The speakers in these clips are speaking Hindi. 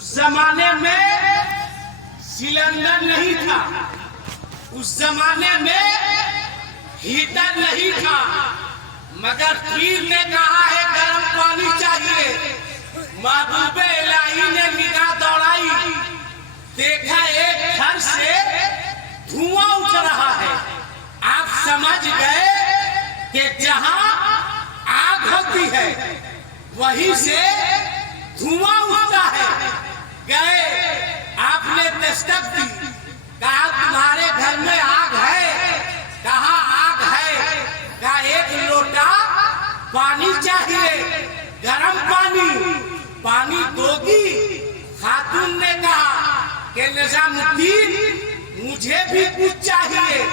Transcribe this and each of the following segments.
उस जमाने में सिलेंडर नहीं था, उस जमाने में हीटर नहीं था, मगर पीर ने कहा है गर्म पानी चाहिए। महबूबे इलाही ने निगाह दौड़ाई, देखा एक घर से धुआं उठ रहा है। आप समझ गए कि जहां आग होती है वहीं से धुआं उठता है। गए, आपने दस्तक दी, कहा तुम्हारे घर में आग है? कहा आग है। कहा एक लोटा पानी चाहिए, गरम पानी, पानी दोगी? खातून ने कहा कि निजामुद्दीन मुझे भी कुछ चाहिए।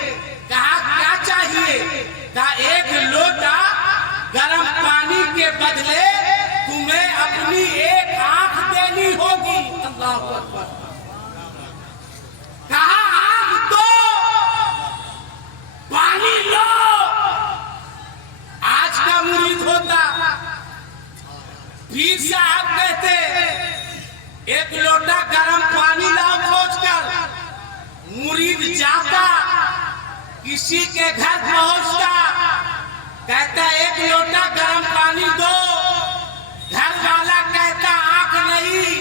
कहा क्या चाहिए? कहा एक लोटा गरम पानी के बदले तुम्हें अपनी एक आंख देनी होगी। अल्लाह अकबर। कहा आग दो, पानी लो। आज का मुरीद होता, पीर साहब कहते एक लोटा गरम पानी लाओ खोज कर। मुरीद जाता, किसी के घर पहुंचता, कहता एक लोटा गरम पानी दो। घर वाला कहता आंख नहीं,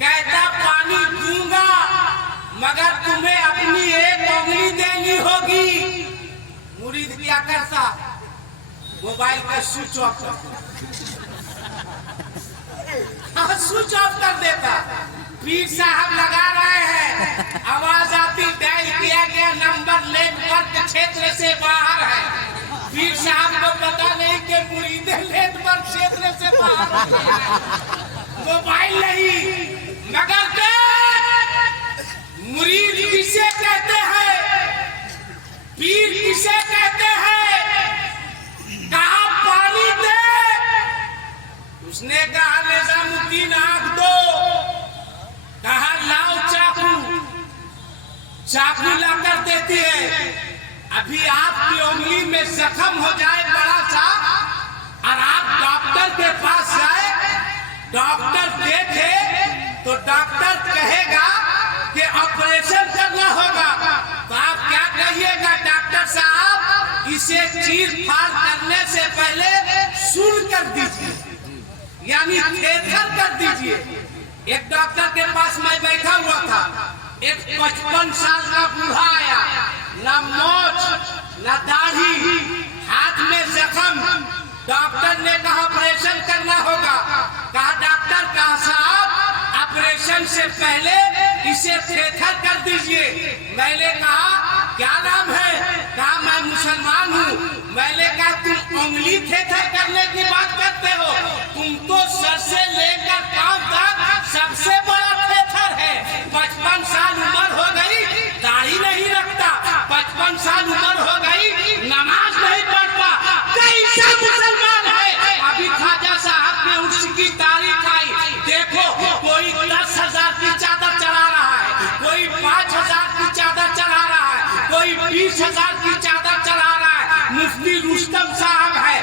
कहता पानी दूंगा मगर तुम्हें अपनी एक उंगली देनी होगी। मुरीद क्या करता? मोबाइल का स्विच ऑफ कर, स्विच ऑफ कर देता। पीर साहब लगा रहे हैं, आवाज आती, डायल किया गया नंबर नेटवर्क क्षेत्र से बाहर है। पीर साहब को पता नहीं कि मुरीद नेटवर्क क्षेत्र से बाहर, मोबाइल नहीं। मगर मुरीद किसे कहते हैं? पीर किसे कहते हैं? कहा पानी दे। उसने कहा निजामुद्दीन आग दो। कहा लाओ चाकू, चाकू लाकर देती है। अभी आपकी उंगली में जख्म हो जाए बड़ा सा और आप डॉक्टर के पास जाए, डॉक्टर देखे तो डॉक्टर कहेगा कि ऑपरेशन करना होगा, तो आप क्या कहिएगा? डॉक्टर साहब इसे चीर फाड़ करने से पहले सुन कर दीजिए, यानी थेथर कर दीजिए। एक डॉक्टर के पास मैं बैठा हुआ था, एक 55 साल का बूढ़ा आया, न मोछ न दाढ़ी, हाथ में जख्म। डॉक्टर ने कहा ऑपरेशन करना होगा। कहा डॉक्टर कहा साहब ऑपरेशन से पहले इसे थेथर कर दीजिए। मैंने कहा क्या नाम है? कहा मैं मुसलमान हूँ। मैंने कहा तुम उंगली थेथर करने की बात करते हो, तुम तो सर से लेकर पांव तक सबसे बड़ा थेथर है। 55 साल उम्र हो गई, दाढ़ी नहीं रखता, 55 साल उम्र हो गई, नमाज नहीं पढ़ता, कैसा मुसलमान है? अभी ख्वाजा साहब ने उसकी तारीख आई, देखो कोई 10,000 की चादर चढ़ा रहा है, कोई 5,000 की चादर चढ़ा रहा है, कोई 20,000 की चादर चढ़ा रहा है। मुफ्ती रुस्तम साहब है,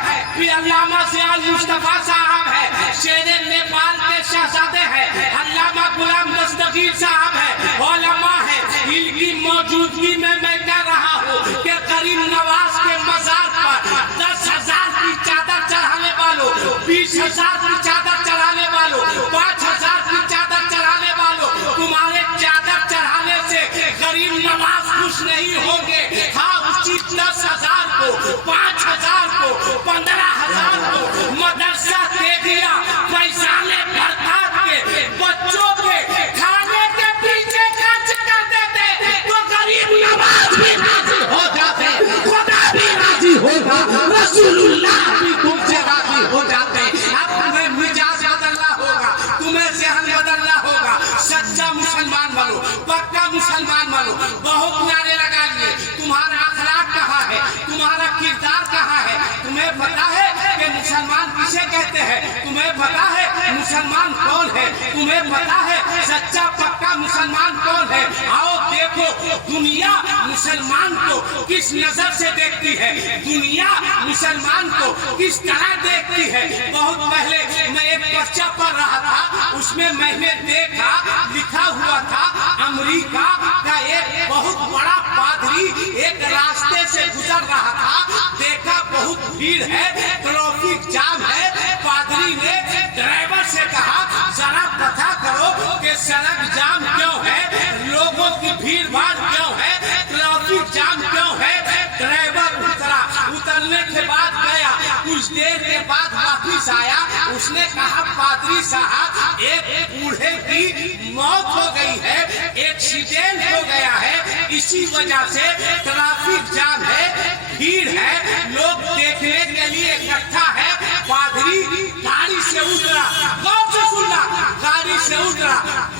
अल्लामा ज़ियाउल मुस्तफा साहब है, शेरे नेपाल के शहजादे हैं, अल्लामा गुलाम दस्तगीर साहब है, उलमा है। इनकी मौजूदगी में मैं कह रहा हूँ कि करीम नवाज के मजार पर 10,000 की चादर चढ़ाने वालों, 20,000 की चादर चढ़ाने वालों, 5,000 की चादर चढ़ाने वालों, तुम्हारे चादर चढ़ाने से करीम नवाज खुश नहीं होंगे। हाँ, उसी 10,000 को, 5,000 को, 15,000 को मदरसा दे दिया, फैजाने बरकत के बच्चों के खाने के पीछे खर्च कर देते तो करीम नवाज भी राजी हो जाते, खुदा भी राजी होगा, रसूलुल्लाह भी तुमसे राजी हो जाते। अब तुम्हें मिजाज बदलना होगा, तुम्हें ज़हन बदलना होगा। सच्चा मुसलमान बनो, पक्का मुसलमान बनो। बहुत नारे लगा लिए, तुम्हारा अखलाक कहाँ है? तुम्हारा किरदार कहाँ है? तुम्हें पता है कि मुसलमान किसे कहते हैं? तुम्हें पता है मुसलमान कौन है? तुम्हें पता है सच्चा पक्का मुसलमान कौन है? आओ देखो दुनिया मुसलमान को किस नजर से देखती है, दुनिया मुसलमान को किस तरह देखती है। बहुत पहले मैं एक पर्चा पढ़ रहा था, उसमें मैंने देखा सड़क जाम क्यों है, लोगों की भीड़ भाड़ क्यों है, ट्रैफिक जाम क्यों है। ड्राइवर उतरा, उतरने के बाद गया, कुछ देर के बाद वापिस आया। उसने कहा पादरी साहब एक बूढ़े की मौत हो गई है, एक्सीडेंट हो गया है, इसी वजह से ट्रैफिक जाम है, भीड़ है, लोग देखने के लिए इकट्ठा है। पादरी गाड़ी से उतरा, गौर से सुनना, गाड़ी से उतरा,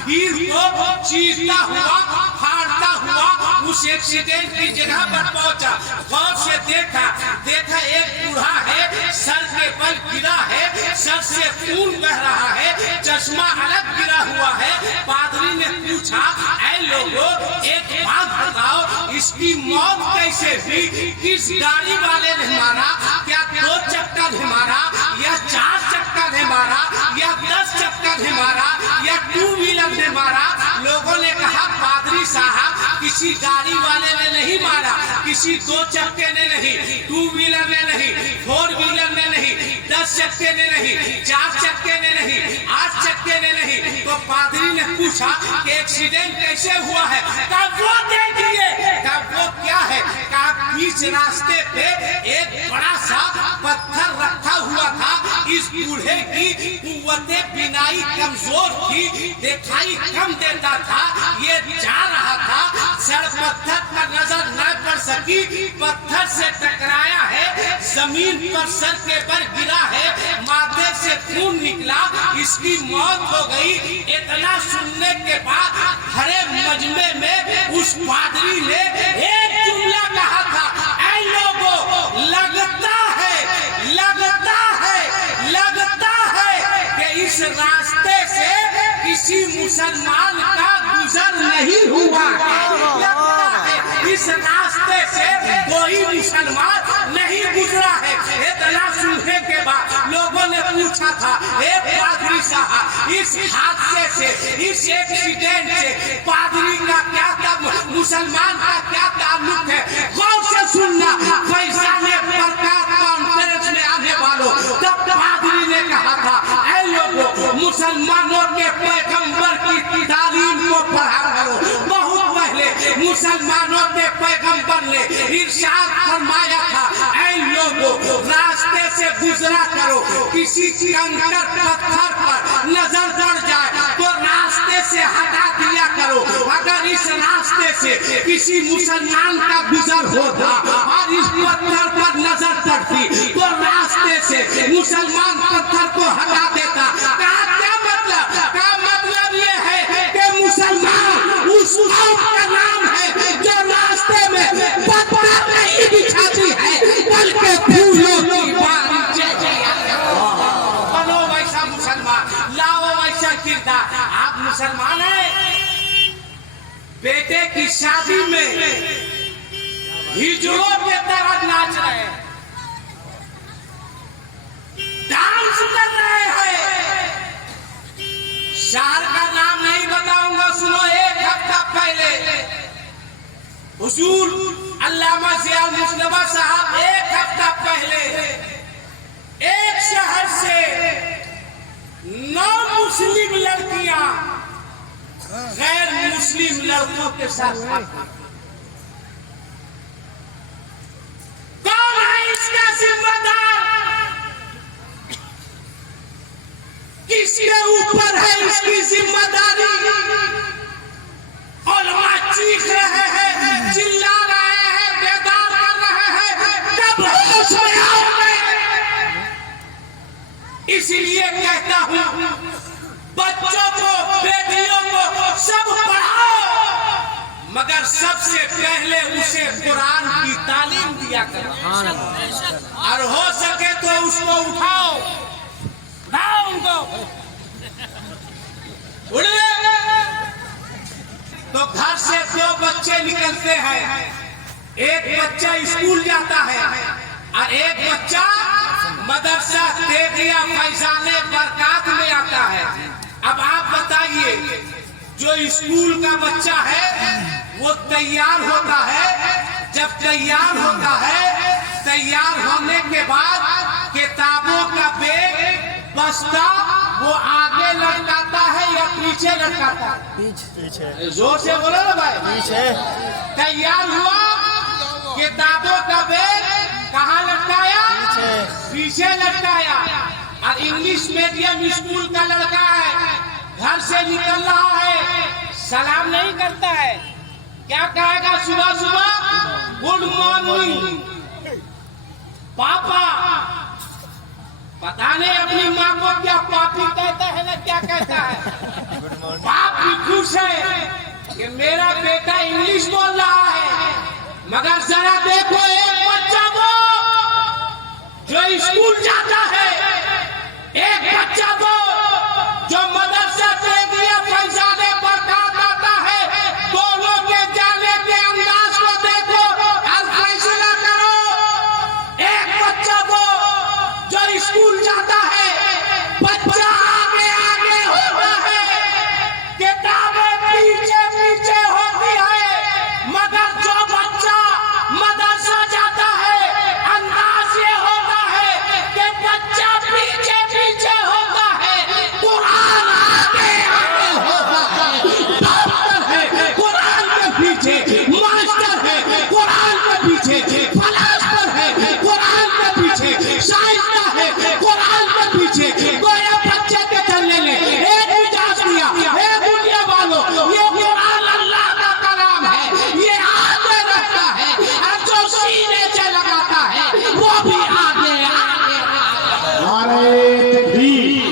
भीड़ को चीरता हुआ, फाड़ता हुआ उस एक्सीडेंट की जगह पर पहुंचा। गौर से देखा एक बूढ़ा है, सर के बल गिरा है, सर से खून बह रहा है, चश्मा अलग गिरा हुआ है। पादरी ने पूछा, ऐ लोगों, एक बात बताओ, इसकी मौत कैसे हुई? किस गाड़ी वाले ने मारा? क्या 2 चक्का ने मारा, या 4 चक्का ने मारा, या 10 चक्का ने मारा, या 2 व्हीलर ने मारा? लोगों ने कहा पादरी साहब किसी गाड़ी वाले ने नहीं मारा, किसी 2 चक्के ने नहीं, 2 व्हीलर ने नहीं, 4 व्हीलर ने नहीं, 10 चक्के ने नहीं, 4 चक्के ने नहीं, 8 चक्के ने नहीं। तो पादरी ने पूछा कि एक्सीडेंट कैसे हुआ है? कब वो देखिए, कब वो क्या है? कब बीच रास्ते पे एक बड़ा सा पत्थर रखा हुआ था। इस बूढ़े की कुव्वते बिनाई कमजोर थी, दिखाई कम देता था, ये जा रहा था, सर पत्थर पर नजर न कर सकी, पत्थर से टकराया है, जमीन पर सर के पर गिरा है, माथे से खून निकला, इसकी मौत हो गई। इतना सुनने के बाद हरे मजमे में उस पादरी ने एक जुमला कहा था, ऐ लोगों, लगता है कि इस रास्ते से किसी मुसलमान का गुजर नहीं हुआ है, इस रास्ते से कोई मुसलमान नहीं गुजरा है। इतना सुनने के बाद लोगों ने पूछा था, हे पादरी साहब, इस हादसे से, इस एक्सीडेंट से पादरी का क्या मुसलमान का क्या ताल्लुक है? गौर से सुनना। फैजान प्रकाश कॉन्फ्रेंस में आने वालों, तब पादरी ने कहा था, ऐ लोगों, मुसलमानों के पैगंबर की तालीम को पढ़ा करो। बहुत पहले मुसलमानों के पैगंबर ने इरशाद फरमाया था, ऐ लोगों, रास्ते से गुजरा करो, किसी कंकड़ पत्थर पर नजर पड़ जाए तो रास्ते से हटा दिया करो। अगर इस रास्ते से किसी मुसलमान का गुजर होता और इस पत्थर पर नजर पड़ती तो रास्ते से मुसलमान पत्थर को हटा देता। क्या मतलब ये है कि मुसलमान उस का नाम है जो रास्ते में पत्थर नहीं बिछाती है, बल्कि फूलों की बारिश। बनो वैसा मुसलमान, लाओ वैसा किरदार। आप मुसलमान हैं, बेटे की शादी में हिजड़ों के तरह नाच रहे हैं, डांस कर रहे हैं। शहर का नाम नहीं बताऊंगा, सुनो। 1 हफ्ता पहले हुजूर अल्लामा ज़िया मुस्तफा साहब 1 हफ्ता पहले एक शहर से 9 मुस्लिम लड़कियां गैर मुस्लिम लड़कों के साथ कौन है इसका जिम्मेदार? किसके ऊपर है इसकी जिम्मेदारी? उलमा चीख रहे हैं, चिल्ला रहे हैं, बेदार कर रहे हैं, कब होश में आओगे? इसलिए कहता हूं, बच्चों को, बेटियों को सब पढ़ाओ, मगर सबसे पहले उसे कुरान की तालीम दिया करो, और हो सके तो उसको उठाओ, उनको तो घर से 2 बच्चे निकलते हैं, एक बच्चा स्कूल जाता है और एक बच्चा मदरसा तेगिया फैजाने बरकात में आता है। अब आप बताइए, जो स्कूल का बच्चा है वो तैयार होता है, जब तैयार होता है, तैयार होने के बाद किताबों का बैग बस्ता वो आगे लटकाता है या पीछे पीछे लटकाता है? पीछे जोर से बोलो ना भाई। पीछे तैयार हुआ किताबों का बैग कहाँ लटकाया? पीछे लटकाया। और इंग्लिश मीडियम स्कूल का लड़का है, घर से निकल रहा है, सलाम नहीं करता है, क्या कहेगा सुबह सुबह? गुड मॉर्निंग पापा। पता नहीं अपनी माँ को क्या पापी कहता है ना क्या कहता है। बाप भी खुश है कि मेरा बेटा इंग्लिश बोल रहा है, मगर जरा देखो एक बच्चा वो जो स्कूल जाता है, एक बच्चा वो जो मदरसा से दिया फैजाने पर काम आता है, दोनों के जाने के अंदाज को देखो और फैसला करो। एक बच्चा वो जो स्कूल जाता है, बच्चा आगे आगे होता है, किताबें पीछे पीछे होती है, मगर जो बच्चा मदरसा जाता है, अंदाज ये होता है कि बच्चा पीछे पीछे होता है, कुरान आगे आगे होता है, डॉक्टर है कुरान के पीछे, मास्टर है कुरान के पीछे, फलासफर है कुरान के पीछे, साइंसदान है कुरान के पीछे। गोया बच्चे के चलने ले एक मिजाज दिया, हे दुनिया वालों, ये कुरान अल्लाह का कलाम है, ये आगे रहता है, और जो सीने से लगाता है वो भी आगे आगे नारे तकबीर,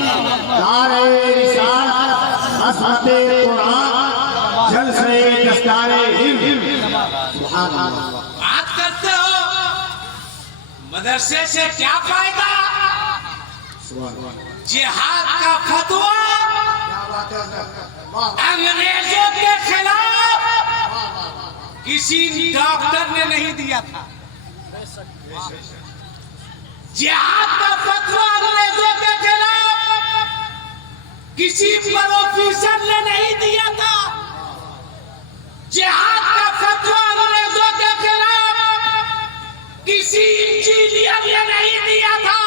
नारे रिसालत, असहते कुरान, जलसे दस्तारे इल्म। सुभान अल्लाह। बात करते हो मदरसे से क्या फायदा? जिहाद का फतवा अंग्रेजों के खिलाफ किसी डॉक्टर ने नहीं दिया था। जिहाद का फतवा अंग्रेजों के खिलाफ किसी प्रोफेसर ने नहीं दिया था। जिहाद का फतवा अंग्रेजों के खिलाफ किसी इंजीनियर ने नहीं दिया था।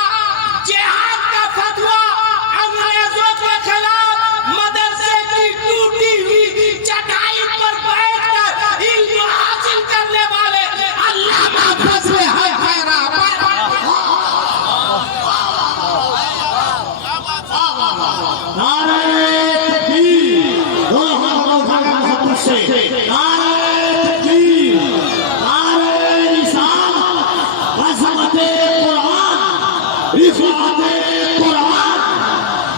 जिहाद का फतवा अंग्रेजों के खिलाफ मदरसे की टूटी हुई चटाई पर बैठकर इल्म हासिल करने वाले अल्लामा फजल हैरा नारे तकबीर, दोनों हाथों को उठाकर मोहब्बत से नारे तकबीर, नारे रिसालत, असहते कुरान, रिफाते कुरान,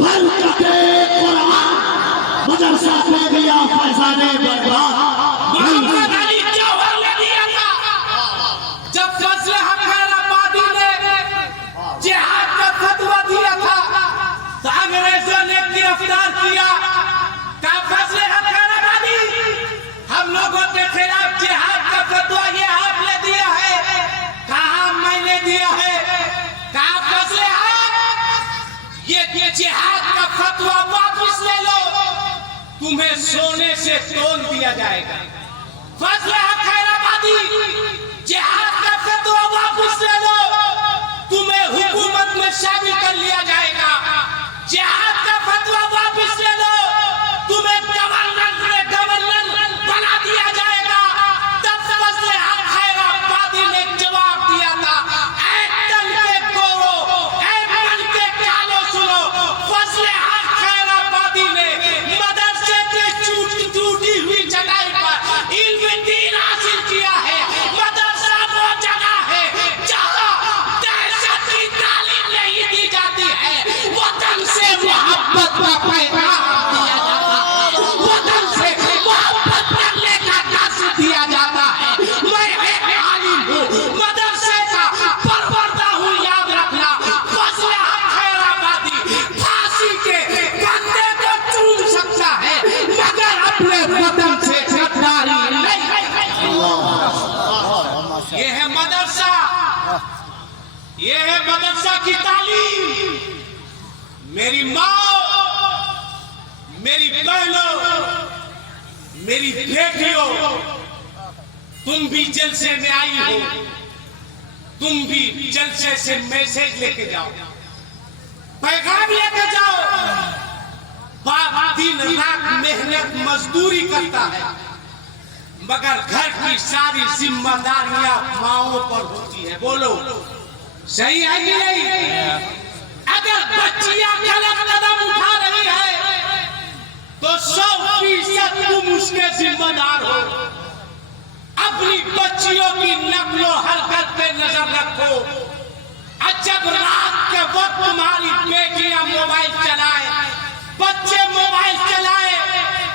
बरकते कुरान, मदरसा से दिया फैजाने बेगरान। मोहम्मद अली जौहर ने दिया था। जब फजल हैदराबादी ने जिहाद का फतवा दिया था तो अंग्रेजों ने गिरफ्तार किया। कहा फजल हैदराबादी, हम लोगों के खिलाफ जिहाद का फतवा ये आपने दिया है। कहा मैंने दिया है। कहा फजल ये जिहाद का फतवा वापस ले लो, तुम्हें सोने से तोल दिया जाएगा। फजल हैदराबादी, जिहाद का फतवा वापस ले लो, तुम्हें हुकूमत में शामिल कर लिया जाएगा। जिहाद का फतवा वापस ले लो, तुम्हें गवर्नर बना दिया जाएगा। तब फजल हैदराबादी ने जवाब दिया था, ऐ तन के गोरो, ऐ मन के कालो सुनो, फजल हैदराबादी ने मदरसे की टूटी हुई चटाई पर इल्म दीन हासिल किया है। मदरसा वो जगह है जहाँ दहशत की तालीम नहीं दी जाती है, वतन से मोहब्बत का पैगाम दिया जाता है, वतन से मोहब्बत करने का दर्श दिया जाता है। मैं एक आलिम हूँ, मदरसे का परवरदा हूँ, याद रखना। फजल हैदराबादी फांसी के बंदे को चूम सकता है, मगर अपने वतन से गद्दारी नहीं। ये है मदरसा, ये है मदरसा की तालीम। मेरी माँ, मेरी बहनों, मेरी बेटियों, तुम भी जलसे में आई हो, तुम भी जलसे से मैसेज लेके जाओ, पैगाम लेके जाओ। बाप दिन रात मेहनत मजदूरी करता है, मगर घर की सारी जिम्मेदारियां माओं पर होती है। बोलो सही है कि नहीं? अगर बच्चियां गलत कदम उठा रही है तो 100% तुम उसके जिम्मेदार हो। अपनी बच्चियों की नकलो हरकत पे नजर रखो। जब रात के वक्त तुम्हारी बेटियां मोबाइल चलाए, बच्चे मोबाइल चलाए,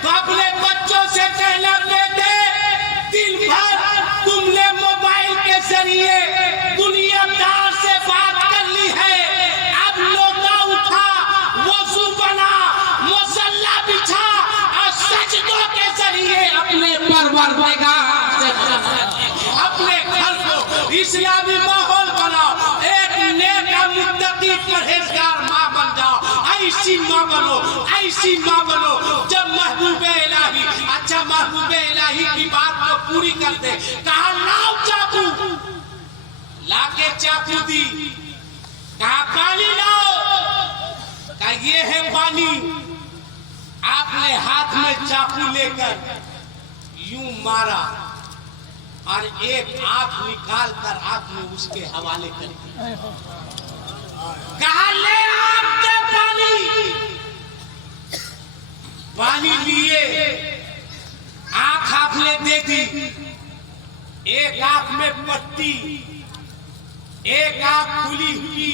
तो अपने बच्चों से कहना, बेटे दिन भर तुमने मोबाइल के जरिए दुनियादार से बात कर ली है, अब लोटा उठा, वजू बना, मुसल्ला बिछा और सजदों के जरिए अपने परवरदिगार से अपने घर को इस्लामी माहौल बनाओ। एक नेक मुत्तकी परहेजगार माँ बन जाओ। ऐसी माँ बनो, ऐसी माँ बनो जब महबूबे इलाही, अच्छा महबूबे इलाही की बात को पूरी कर दे। कहा लाओ चाकू, लाके चाकू दी। कहा पानी लाओ, कहा ये है पानी। आपने हाथ में चाकू लेकर यूं मारा और एक आंख निकाल कर आपने उसके हवाले कर दिया। कहा ले आपके पानी। पानी लिए, आंख आपने दे दी। एक आंख में पट्टी, एक आंख खुली हुई।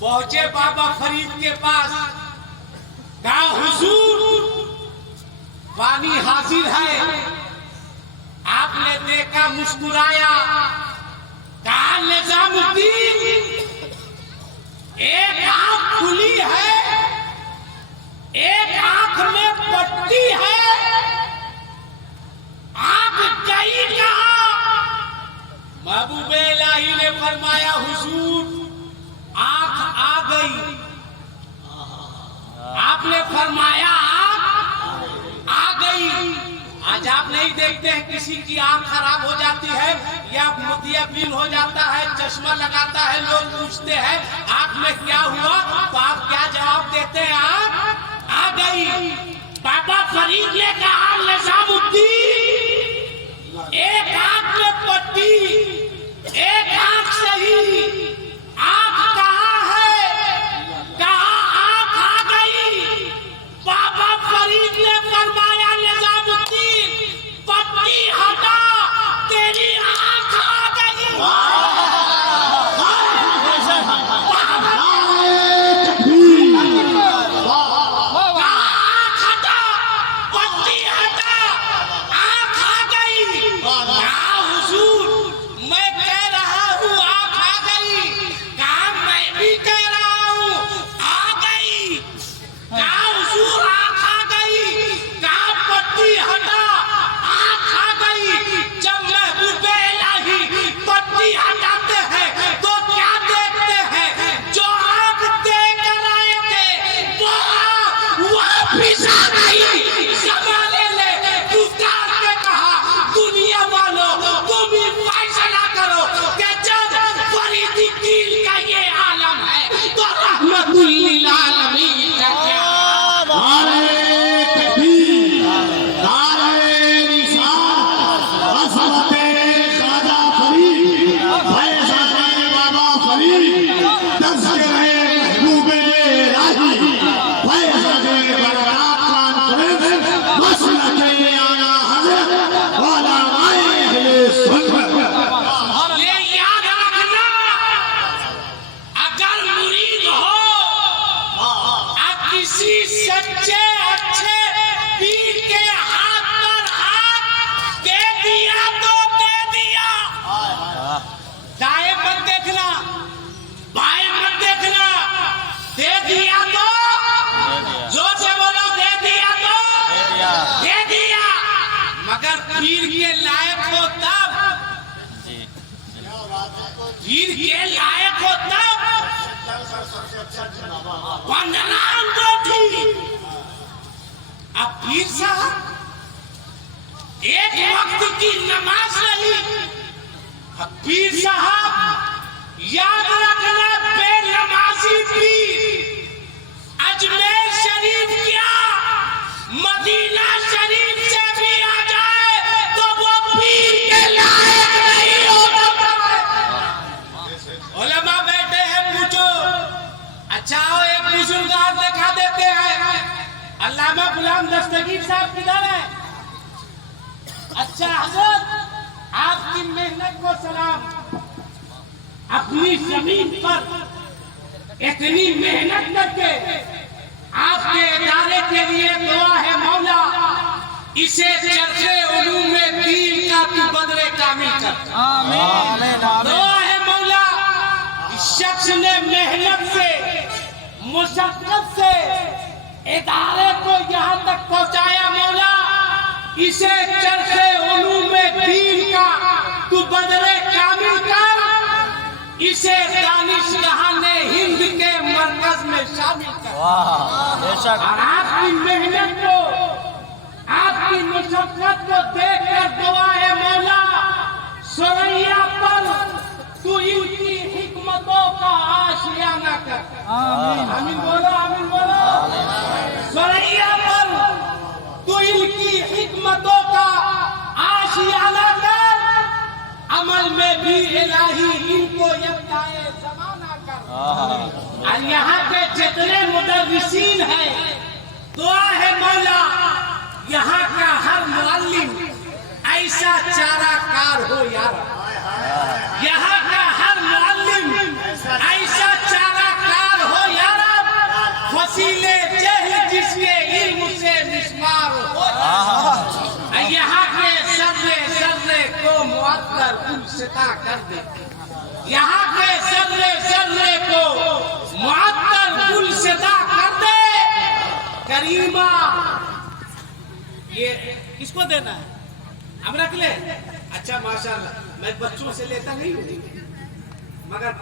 पहुंचे बाबा फरीद के पास। कहा हुजूर पानी हाजिर है। आपने देखा, मुस्कुराया। कहा निजामुद्दीन एक आंख खुली है, एक आंख में पट्टी है, आंख गई कहां? महबूबे इलाही ने फरमाया हुजूर आंख आ गई। आपने फरमाया आंख आ गई। आज आप नहीं देखते हैं किसी की आंख खराब हो जाती है या मोतियाबिंद हो जाता है, चश्मा लगाता है, लोग पूछते हैं आंख में क्या हुआ, तो आप क्या जवाब देते हैं? आंख आ गई। बाबा फरीद ने कहा निजामुद्दीन एक आंख में पट्टी, एक आंख सही, आंख कहाँ है? कहा आंख आ गई। बाबा फरीद ने फरमाया निजामुद्दीन पट्टी हटा, तेरी आंख आ गई। पीर के लायक हो तब, पीर के लायक हो तब वंदना अंगूठी। अब पीर साहब एक वक्त की नमाज नहीं, अब पीर साहब याद रखना बेनमाजी पीर अजमेर शरीफ क्या दस्तगीर साहब किधर है? अच्छा हजरत, आपकी मेहनत को सलाम। अपनी जमीन पर इतनी मेहनत करके आपके इदारे के लिए दुआ है मौला, इसे चरखे उलूम में दीन का तू बदले कामिल कर। आमीन। दुआ है मौला, इस शख्स ने मेहनत से, मुशक्कत से इदारे को यहाँ तक पहुँचाया मौला, इसे चरखे उलूम में दीन का तू बदले कामिल कर, इसे दानिशगाह-ए हिंद के मरकज में शामिल कर। और आपकी मेहनत को, आपकी मुशक्कत को देखकर दुआ है मौला, सुरैया पर तू इनकी हिकमतों का आशियाना कर। आमीन बोलो, आमीन बोलो। सुरैया पर तू इनकी हिकमतों का आशियाना कर, अमल में भी इलाही इनको यफ्ताए ज़माना कर। और यहाँ के जितने मुदर्रिसीन हैं, दुआ है मौला, यहाँ का हर मुअल्लिम ऐसा चाराकार हो यार। यहाँ का हर मुअल्लिम ऐसा चाराकार हो यार, वसीले जहल जिसके इल्म से मिस्मार हो। यहाँ के सर्रे सर्रे को मुअत्तर गुलसिता कर दे। यहाँ के सर्रे सर्रे को मुअत्तर गुलसिता कर दे। करीमा, ये किसको देना है? हम रख ले। अच्छा माशाल्लाह, मैं बच्चों से लेता नहीं हूँ, मगर